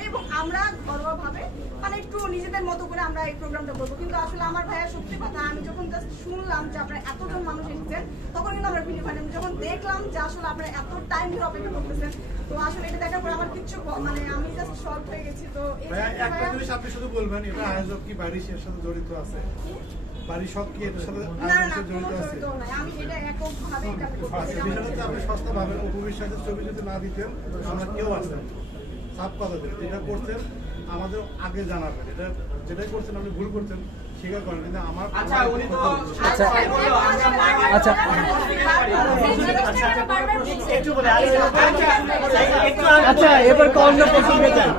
করে এবং আমরা ঘরোয়াভাবে মানে একটু নিজেদের মতো করে আমরা এই প্রোগ্রামটা করবো। কিন্তু আসলে আমার ভাইয়া সত্যি কথা, আমি যখন জাস্ট শুনলাম যে আপনারা এতজন মানুষ এসেছেন তখন কিন্তু আমরা ভিডিও বানাই, যখন দেখলাম যে আসলে আপনারা এত টাইম ধরে অপেক্ষা করতেছেন, তো আসলে এটা দেখার পর আমার কিছু মানে আমি জাস্ট শক হয়ে গেছি। তো একটা জিনিস আপনি শুধু বলবেন, এটা আয়োজক কি বাড়ির সাথে জড়িত আছে? বাড়ির সব কি এটার সাথে জড়িত আছে? আমি এটা এককভাবে আপনি সস্তা ভাবেন উপবিশ্বাসের ছবি যদি না দিতেন আমরা কেউ আসবেন সাফ কথা দেন, যেটা করছেন আমাদের আগে জানাবেন। এটা যেটাই করছেন আপনি ভুল করছেন স্বীকার করেন, কিন্তু আমার আচ্ছা এবার কর্নার প্রসঙ্গে যান।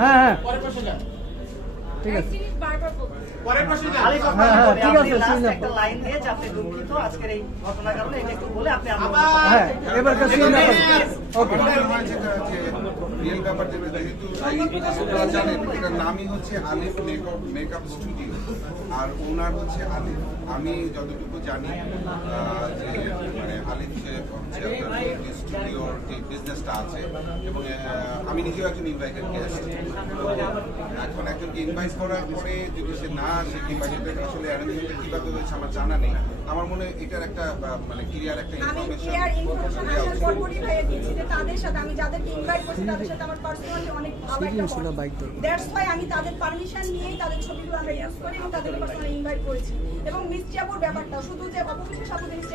হ্যাঁ ঠিক আছে, একটা লাইন দিয়ে আপনি দুঃখিত আজকের এই ঘটনার কারণে এটা একটু বলে আপনি হ্যাঁ এবার রিয়েল ব্যাপার যেহেতু আপনারা জানেন এটার নামই হচ্ছে আলিফ মেকআপ স্টুডিও আর ওনার হচ্ছে আলিফ। আমি যতটুকু জানি যে মানে আলিফ যে স্টুডিওর যে বিজনেসটা আছে এবং আমি নিজেও একজন ইনভাইটেড গেস্ট। এখন একজনকে ইনভাইট করার পরে যদি সে না আসে কিংবা যেটা আসলে অ্যারেঞ্জমেন্টটা কিভাবে হয়েছে আমার জানা নেই। আমার মনে হয় এটার একটা মানে ক্লিয়ার একটা ইনফরমেশন তাদের সাথে আমি যাদেরকে ইনভাইট করছি তাদের সাথে আমার পার্সোনালি অনেক ভালো একটা বন্ড। দ্যাটস হোয়াই আমি তাদের পারমিশন নিয়েই তাদের ছবিগুলো আমরা ইউজ করি এবং তাদেরকে পার্সোনালি ইনভাইট করেছি। এবং মিষ্টি আপুর ব্যাপারটা শুধু যে অপবিশ্বাস আপু জিনিস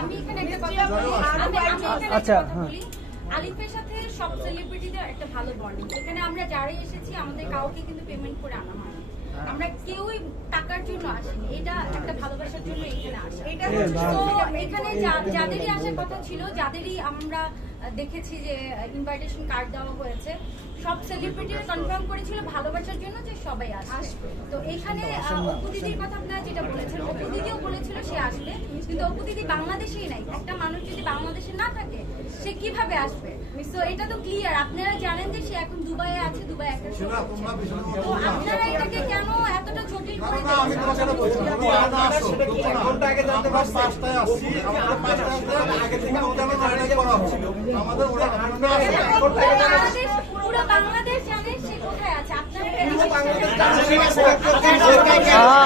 আমি এখানে একটা কথা বলি, আচ্ছা আলিফের সাথে সব সেলিব্রিটিদের একটা ভালো বন্ডিং। এখানে আমরা যারাই এসেছি আমাদের কাউকে কিন্তু পেমেন্ট করে আনা হয়, আমরা কেউই টাকার জন্য আসিনি, এটা একটা ভালোবাসার জন্য এখানে আসি। এখানে যাদেরই আসার কথা ছিল, যাদেরই আমরা দেখেছি যে ইনভাইটেশন কার্ড দেওয়া হয়েছে, সব সেলিব্রিটিরা কনফার্ম করেছিল ভালোবাসার জন্য যে সবাই আসবে। তো এখানে অপু দিদির কথা আপনারা যেটা বলেছেন, অপু দিদিও বলেছিল সে আসবে, কিন্তু অপু দিদি বাংলাদেশেই নাই। একটা মানুষ যদি বাংলাদেশে না থাকে সে কিভাবে আসবে? তো এটা তো ক্লিয়ার, আপনারা জানেন যে সে এখন দুবাইয়ে আছে, দুবাই একটা শো করছে। তো আপনারা এটাকে কেন এতটা জটিল করে পুরো বাংলাদেশ জানে সে কোথায় আছে।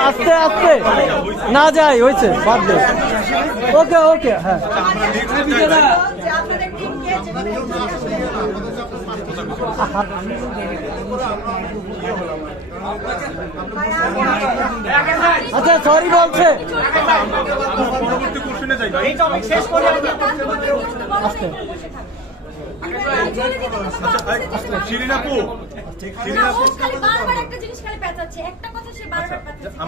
আস্তে আস্তে না যাই হয়েছে বাদ দে। ওকে ওকে হ্যাঁ আচ্ছা সরি বলছে বারবার একটা জিনিস খালি পেঁচাচ্ছে, একটা কথা সে বারবার পেঁচাচ্ছে।